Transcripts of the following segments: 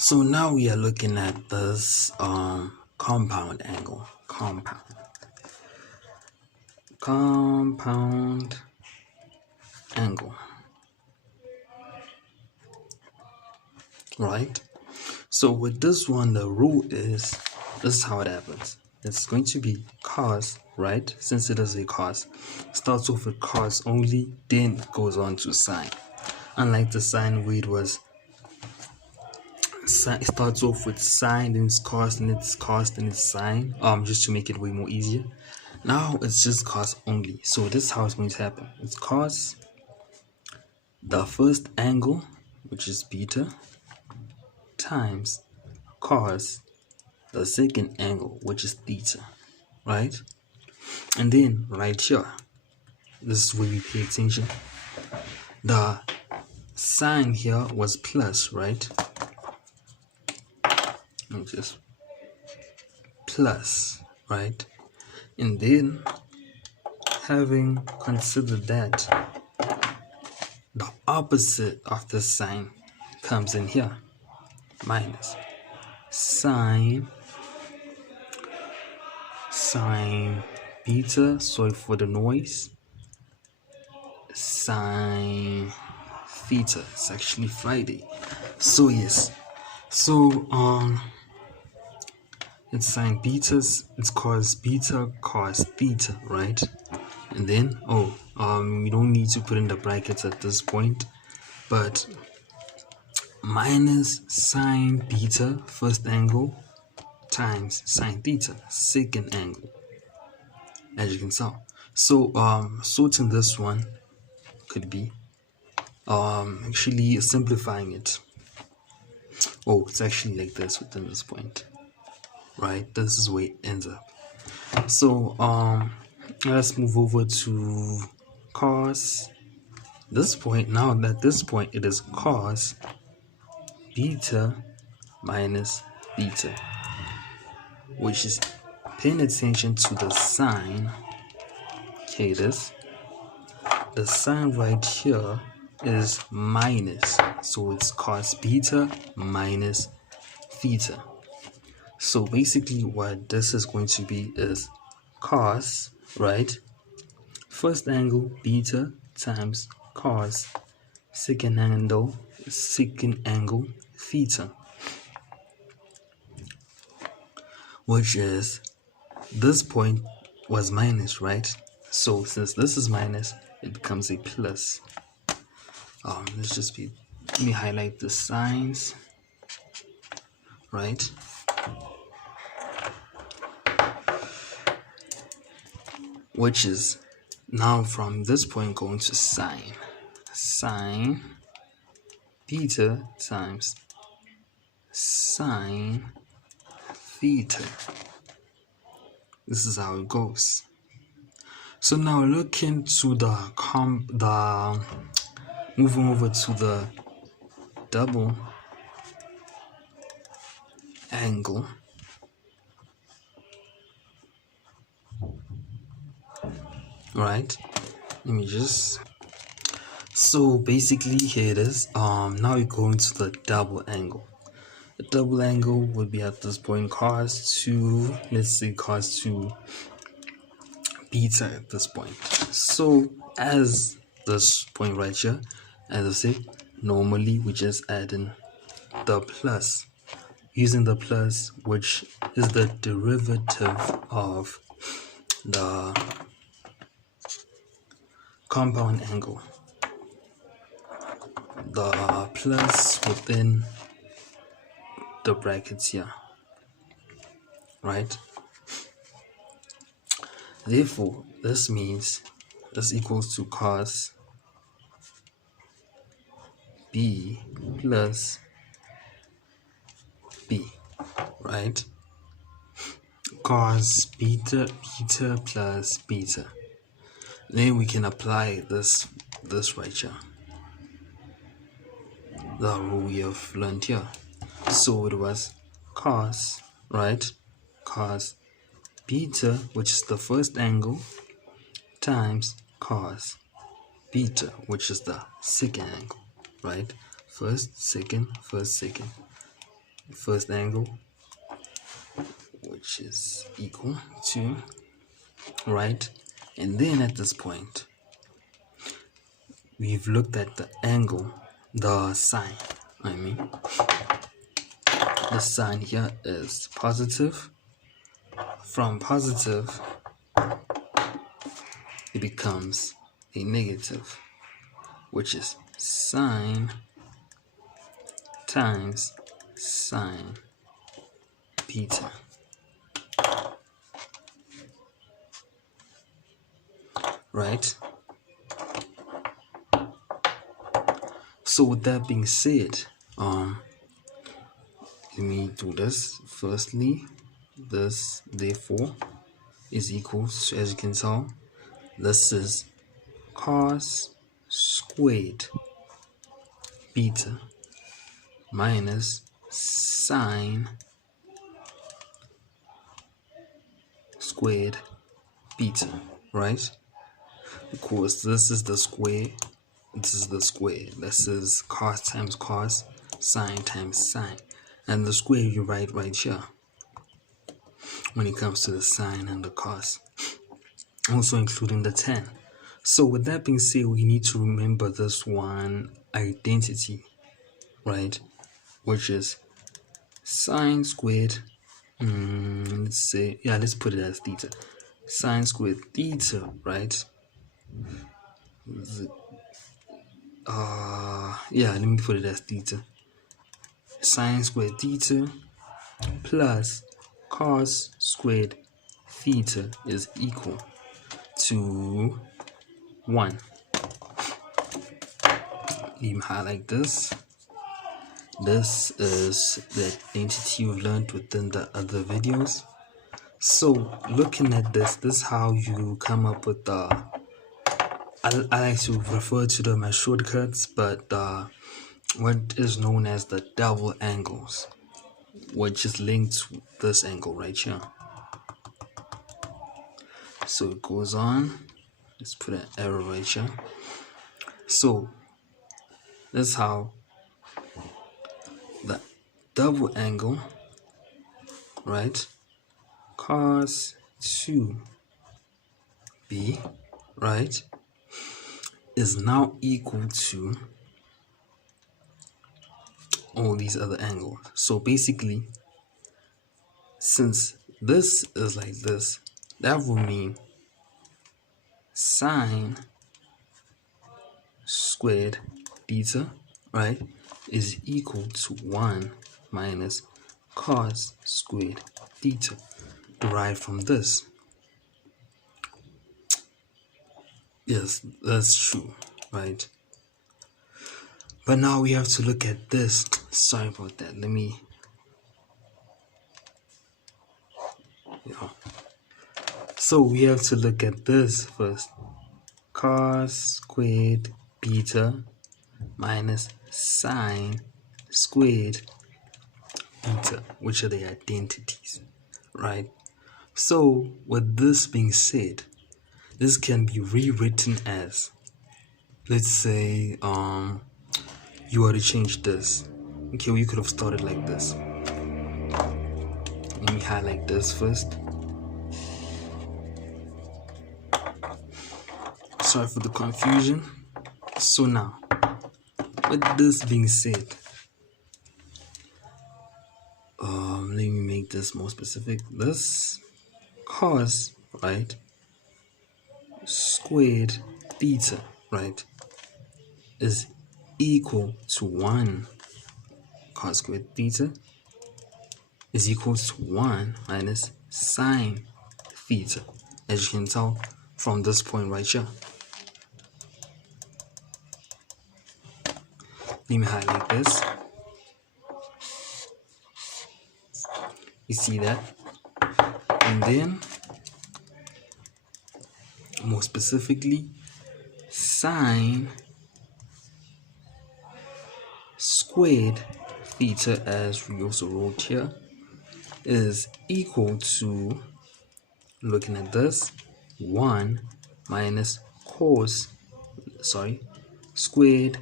So now we are looking at this compound angle. Compound angle. Right? So with this one, the rule is, this is how it happens. It's going to be cos, right? Since it is a cos, starts off with cos only, then goes on to sine. Unlike the sine where it was, it starts off with sine, then it's cos, then it's cos, then it's sine. Just to make it way more easier. Now it's just cos only. So this is how it's going to happen. It's cos the first angle, which is beta, times cos the second angle, which is theta, right? And then right here, this is where we pay attention. The sign here was plus, right? Just plus, right? And then having considered that, the opposite of the sign comes in here, minus sine beta, sorry for the noise, sine theta. It's actually Friday, so yes. So it's sine betas, it's cos beta cos theta, right? And then we don't need to put in the brackets at this point, but minus sine beta first angle times sine theta second angle, as you can see. So sorting this one could be actually simplifying it. It's actually like this within this point, right? This is where it ends up. So let's move over to cos this point. Now at this point it is cos beta minus beta, which is paying attention to the sign. Okay, the sign right here is minus, so it's cos beta minus theta. So basically what this is going to be is cos, right, first angle beta times cos second angle theta, which is, this point was minus, right? So since this is minus, it becomes a plus. Let me highlight the signs, right? Which is now from this point going to sine beta times sine theta. This is how it goes. So now looking to moving over to the double angle. Right, let me just, so basically here it is. Now we go into the double angle. The double angle would be at this point cos 2, let's say cos 2 beta at this point. So as this point right here, as I said, normally we just add in the plus, using the plus, which is the derivative of the compound angle, the plus within the brackets here, right? Therefore, this means this equals to cos b plus b, right? Cos beta plus beta. Then we can apply this right here, the rule we have learned here. So it was cos, right, cos beta, which is the first angle, times cos beta, which is the second angle, right? First, second, first, second. first angle, which is equal to, right? And then at this point, we've looked at the angle, the sign. The sign here is positive. From positive, it becomes a negative, which is sine times sine beta. Right? So with that being said, let me do this. Firstly, this therefore is equal to, as you can tell, this is cos squared beta minus sine squared beta, right? Because this is the square, this is the square. This is cos times cos, sine times sine. And the square you write right here when it comes to the sine and the cos, also including the tan. So with that being said, we need to remember this one identity, right? Which is sine squared, let's put it as theta. Sine squared theta, right? Let me put it as theta. Sine squared theta plus cos squared theta is equal to 1. Let me highlight this. This is the identity you've learned within the other videos. So looking at this is how you come up with the, I like to refer to them as shortcuts, but what is known as the double angles, which is linked to this angle right here. So it goes on. Let's put an arrow right here. So that's how the double angle, right, cos 2b, right, is now equal to all these other angles. So basically, since this is like this, that will mean sine squared theta, right, is equal to 1 minus cos squared theta, derived from this. Yes, that's true, right? But now we have to look at this. Sorry about that. So we have to look at this first. Cos squared beta minus sine squared beta, which are the identities, right? So with this being said, this can be rewritten as, let's say, you were to change this. Okay, we could have started like this. Let me highlight this first. Sorry for the confusion. So now, with this being said, let me make this more specific. This cos, right, squared theta, right, is equal to 1. Cos squared theta is equal to 1 minus sine theta, as you can tell from this point right here. Let me highlight this. You see that? And then, more specifically, sine squared theta, as we also wrote here, is equal to, looking at this, 1 minus squared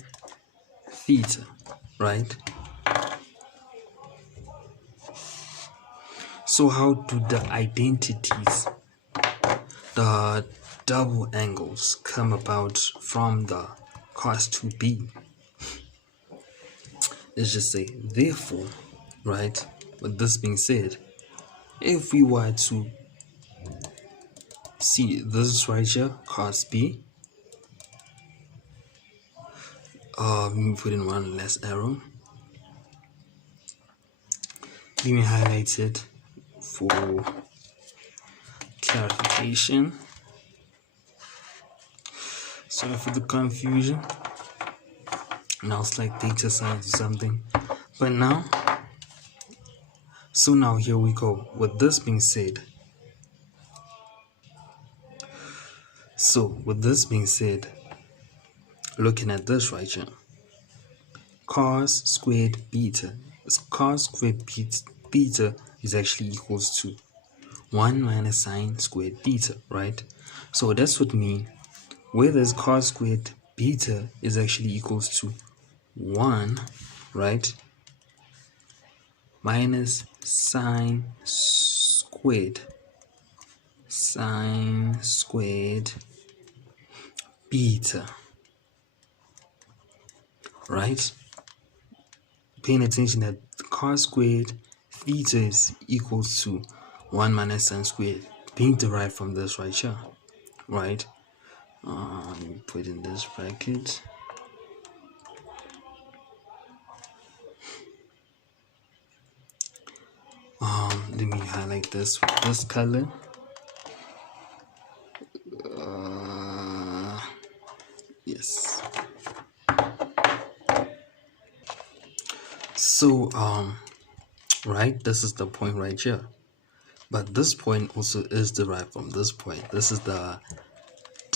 theta, right? So how do the identities, the double angles, come about from the cos 2b? Let's just say, therefore, right, with this being said, if we were to see this right here, cos b, let me put in one less arrow. Let me highlight it for clarification. Sorry for the confusion. Now it's like data science or something. But now, so now here we go. With this being said, looking at this right here, cos squared beta is actually equals to 1 minus sine squared beta, right? So that's what mean where there's cos squared beta is actually equals to 1, right, minus sine squared beta, right? Paying attention that cos squared theta is equals to 1 minus sine squared being derived from this right here, right? Let me put in this bracket. Let me highlight this with this color. Yes. So right, this is the point right here, but this point also is derived from this point. This is the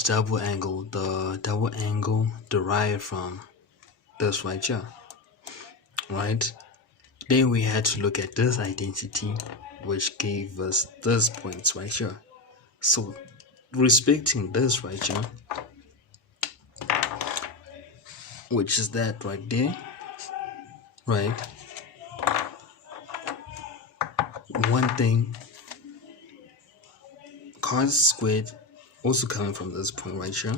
double angle derived from this right here, right? Then we had to look at this identity, which gave us this point right here. So respecting this right here, which is that right there, right? One thing, cos squared also coming from this point right here,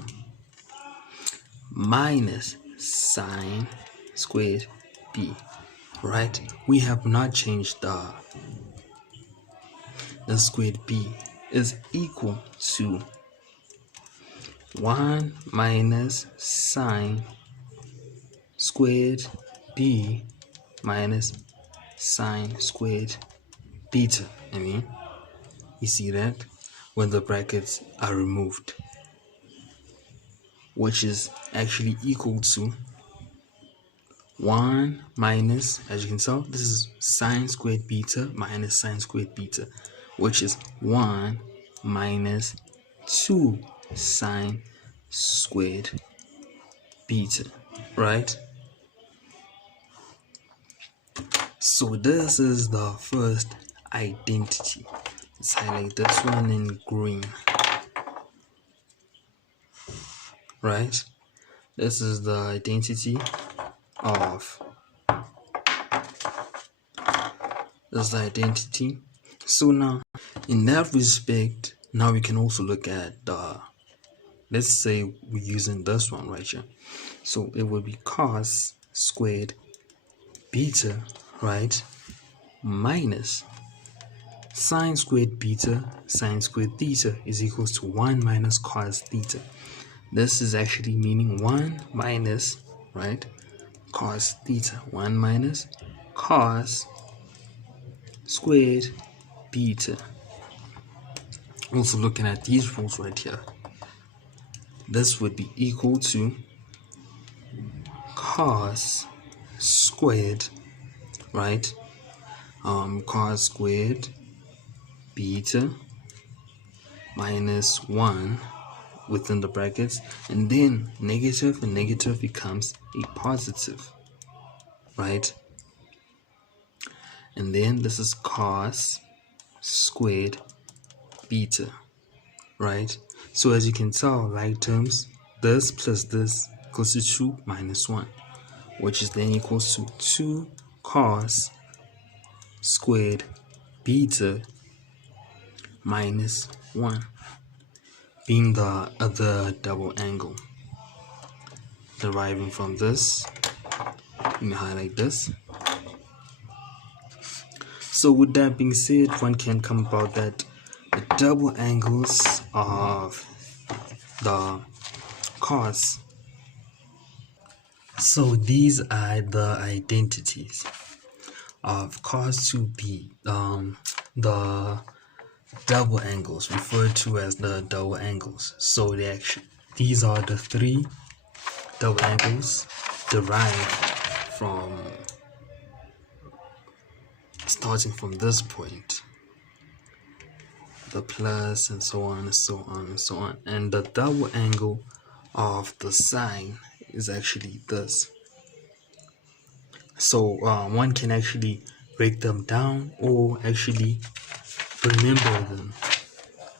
minus sine squared b, right? We have not changed the squared b is equal to 1 minus sine squared b minus sine squared beta. I mean, you see that when the brackets are removed, which is actually equal to 1 minus, as you can tell, this is sine squared beta minus sine squared beta, which is 1 minus 2 sine squared beta, right? So this is the first identity. Let's highlight this one in green, right? This is the identity of So now in that respect, now we can also look at the, let's say we're using this one right here, so it will be cos squared beta, right, minus sine squared beta sine squared theta is equals to 1 minus cos theta. This is actually meaning 1 minus, right, cos theta, 1 minus cos squared beta. Also looking at these rules right here, this would be equal to cos squared, right, cos squared beta minus 1 within the brackets, and then negative and negative becomes a positive, right? And then this is cos squared beta, right? So as you can tell, like terms, this plus this equals to 2 minus 1, which is then equals to 2 cos squared beta minus 1 being the other double angle. Deriving from this, let me highlight this. So with that being said, one can come about that the double angles of the cos. So these are the identities of cos 2b, the double angles referred to as the double angles. So these are the three double angles derived from starting from this point, the plus and so on and so on and so on. And the double angle of the sine is actually this. So one can actually break them down or actually remember them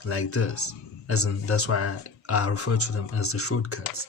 like this, as in that's why I refer to them as the shortcuts.